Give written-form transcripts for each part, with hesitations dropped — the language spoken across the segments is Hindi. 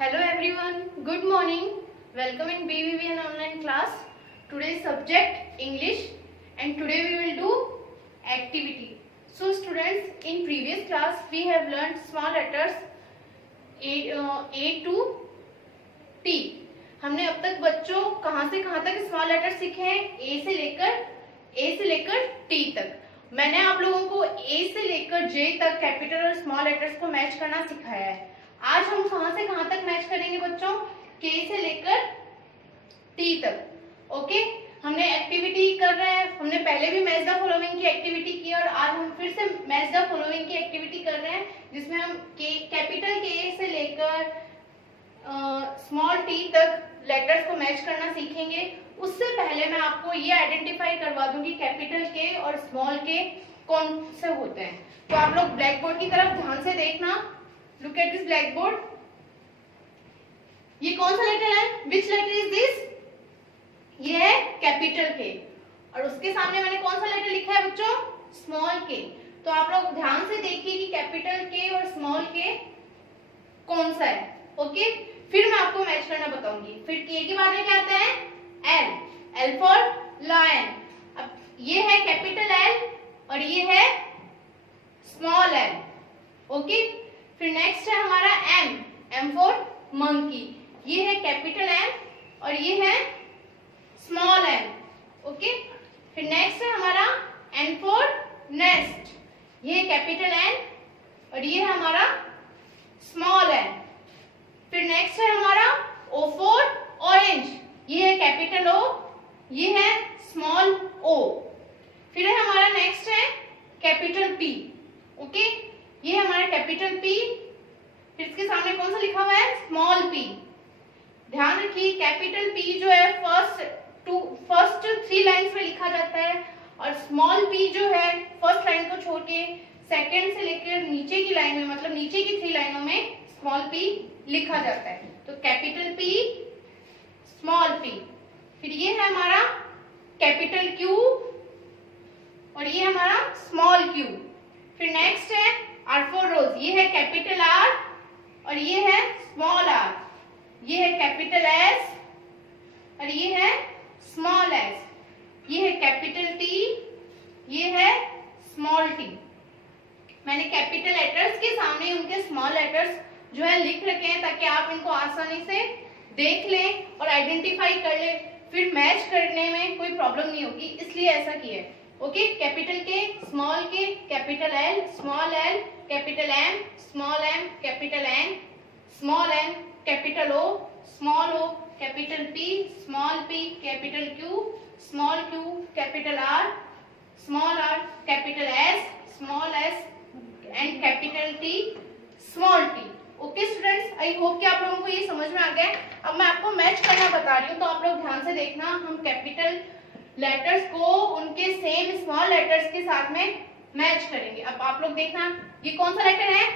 Hello everyone, good morning. Welcome in BBVN online class. Today's subject English and today we will do activity. So students, in previous class we have learned small letters A to T. हमने अब तक बच्चों कहाँ से कहाँ तक स्मॉल लेटर सीखे हैं? ए से लेकर टी तक. मैंने आप लोगों को ए से लेकर जे तक कैपिटल और स्मॉल लेटर्स को मैच करना सिखाया है. आज हम कहां से कहां तक मैच करेंगे बच्चों? के से लेकर टी तक. ओके, हमने एक्टिविटी कर रहे हैं. हमने पहले भी मैच द फॉलोइंग की एक्टिविटी की और आज हम फिर से मैच द फॉलोइंग की एक्टिविटी कर रहे हैं, जिसमें हम कैपिटल के से लेकर स्मॉल टी तक लेटर्स को मैच करना सीखेंगे. उससे पहले मैं आपको ये आइडेंटिफाई करवा दूं कि कैपिटल के और स्मॉल के कौन से होते हैं. तो आप लोग ब्लैक बोर्ड की तरफ ध्यान से देखना. Look at this blackboard. ये कौन सा लेटर है? Which letter is this? ये है कैपिटल के और उसके सामने मैंने कौन सा लेटर लिखा है बच्चों? स्मॉल के. तो आप लोग ध्यान से देखिए कि कैपिटल के और स्मॉल के कौन सा है. ओके, फिर मैं आपको मैच करना बताऊंगी. फिर के के बाद में क्या आता है? एल. L for lion. अब ये है कैपिटल एल और ये है स्मॉल एल. ओके, फिर नेक्स्ट है हमारा एम. M for monkey. ये है कैपिटल एम और ये है स्मॉल एम. ओके, फिर नेक्स्ट है हमारा एन फॉर नेस्ट. ये है कैपिटल एन और ये है हमारा स्मॉल एन. फिर नेक्स्ट है हमारा ओ फॉर ऑरेंज. ये है कैपिटल ओ, ये है स्मॉल ओ. फिर है हमारा नेक्स्ट है कैपिटल पी. ओके, ये हमारा कैपिटल पी. फिर इसके सामने कौन सा लिखा हुआ है? Small P. ध्यान रखिए, कैपिटल पी जो है फर्स्ट 3 लाइंस में लिखा जाता है और स्मॉल पी जो है फर्स्ट लाइन को छोड़ के सेकंड से लेकर नीचे की लाइन में, मतलब नीचे की 3 लाइनों में स्मॉल पी लिखा जाता है. तो कैपिटल पी, स्मॉल पी. फिर ये है हमारा कैपिटल क्यू और ये हमारा स्मॉल क्यू. फिर नेक्स्ट है आर फॉर रोज. ये है कैपिटल आर और ये है स्मॉल आर. ये है कैपिटल एस और ये है स्मॉल एस. ये है कैपिटल टी, ये है स्मॉल टी. मैंने कैपिटल लेटर्स के सामने उनके स्मॉल लेटर्स जो है लिख रखे हैं ताकि आप इनको आसानी से देख लें और आइडेंटिफाई कर लें. फिर मैच करने में कोई प्रॉब्लम नहीं होगी, इसलिए ऐसा किया है. Okay, capital K, small K, capital L, small L, capital M, small M, capital N, small N, capital O, small O, capital P, small P, capital Q, small Q, capital R, small R, capital S, small S and capital T, small T. Okay students, I hope कि आप लोगों को ये समझ में आ गया. अब मैं आपको मैच करना बता रही हूँ, तो आप लोग ध्यान से देखना. हम कैपिटल लेटर्स को उनके सेम स्मॉल लेटर्स के साथ में मैच करेंगे. अब आप लोग देखना, ये कौन सा लेटर है?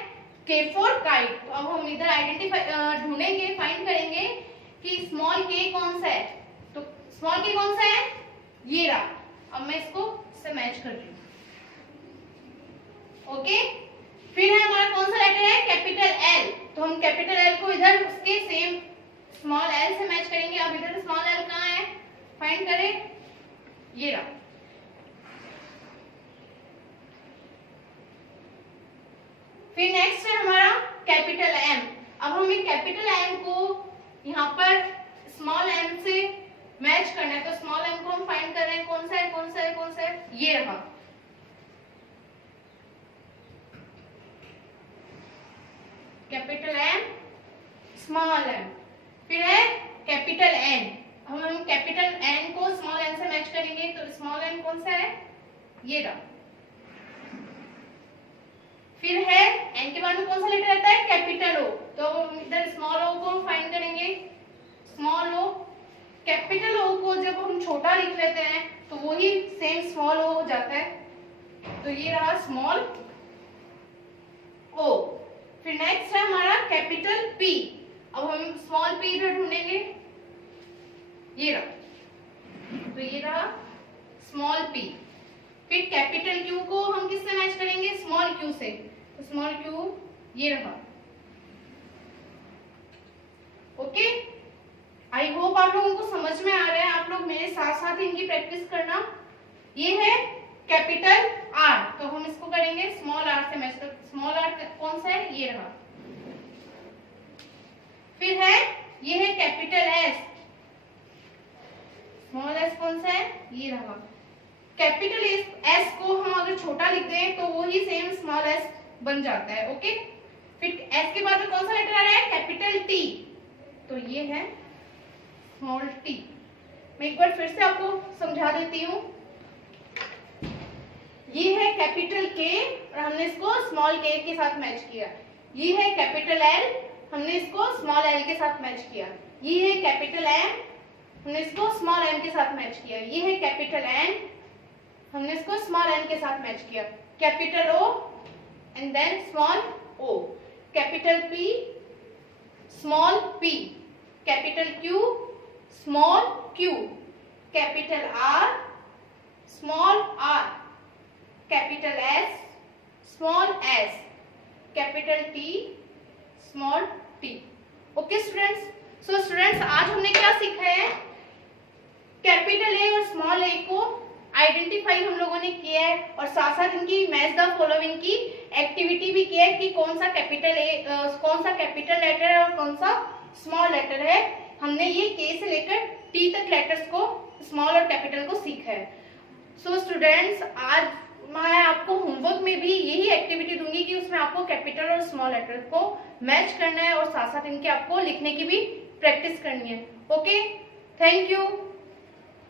के फॉर काइट. तो अब हम इधर आइडेंटिफाई ढूंढेंगे, फाइंड करेंगे कि स्मॉल के कौन सा है. तो स्मॉल के कौन सा है? ये रहा. अब मैं इसको से मैच कर रही हूँ. ओके, फिर है हमारा कौन सा लेटर है? Capital L. तो हम कैपिटल एल को इधर उसके सेम स्मॉल एल से मैच करेंगे. अब इधर स्मॉल एल कहाँ है? फाइंड करें. ये रहा. फिर नेक्स्ट है हमारा कैपिटल एम. अब हमें कैपिटल एम को यहाँ पर स्मॉल एम से मैच करना है. तो स्मॉल एम को हम फाइंड कर रहे हैं. कौन सा है, कौन सा है, कौन सा है? ये रहा. Capital M, small M. फिर है कैपिटल एन. हम कैपिटल एन को स्मॉल एन से मैच करेंगे. तो स्मॉल एन कौन सा है? ये रहा. फिर है एन के बाद में कौन सा लेटर रहता है? कैपिटल ओ. तो इधर स्मॉल ओ को हम फाइंड करेंगे. स्मॉल ओ, कैपिटल ओ को जब हम छोटा लिख लेते हैं तो वही सेम स्मॉल ओ हो जाता है. तो ये रहा स्मॉल ओ. फिर नेक्स्ट है हमारा कैपिटल पी. अब हम स्मॉल पी इधर ढूंढेंगे. ये रहा. तो ये रहा स्मॉल पी. फिर कैपिटल क्यू को हम किससे मैच करेंगे? स्मॉल क्यू से. तो स्मॉल क्यू ये रहा. ओके, आई होप आप लोगों को समझ में आ रहा है। आप लोग मेरे साथ साथ इनकी प्रैक्टिस करना। ये है कैपिटल आर, तो हम इसको करेंगे स्मॉल आर से मैच। तो स्मॉल आर कौन सा है, ये रहा। फिर है ये है कैपिटल एस, स्मॉल एस कौन सा है, ये रहा। कैपिटल एस को हम अगर छोटा लिख दें तो वो ही सेम स्मॉल एस बन जाता है। ओके, फिर एस के बाद में कौन सा लेटर आ रहा है, कैपिटल टी, तो ये है स्मॉल टी। मैं एक बार फिर से आपको समझा देती हूँ। ये है कैपिटल के और हमने इसको स्मॉल के के साथ मैच किया। ये है कैपिटल एल, हमने इसको स्मॉल एल के साथ मैच किया। ये है कैपिटल एम, हमने इसको स्मॉल एम के साथ मैच किया। ये है कैपिटल एन, हमने इसको स्मॉल एन के साथ मैच किया। Capital O and then small O, capital P, small P, capital Q, small Q, capital R, small R, capital S, small S, capital T, small T. Okay students, so students आज हमने क्या सीखा है, कैपिटल ए और स्मॉल ए को आइडेंटिफाई हम लोगों ने किया है और साथ साथ इनकी मैच द फॉलोइंग की एक्टिविटी भी किया है कि कौन सा कैपिटल ए, कौन सा कैपिटल लेटर है और कौन सा स्मॉल लेटर है। हमने ये के से लेकर टी तक लेटर्स को, स्मॉल और कैपिटल को सीखा है। सो स्टूडेंट्स आज मैं आपको होमवर्क में भी यही एक्टिविटी दूंगी कि उसमें आपको कैपिटल और स्मॉल लेटर को मैच करना है और साथ साथ इनके आपको लिखने की भी प्रैक्टिस करनी है। Okay, thank you.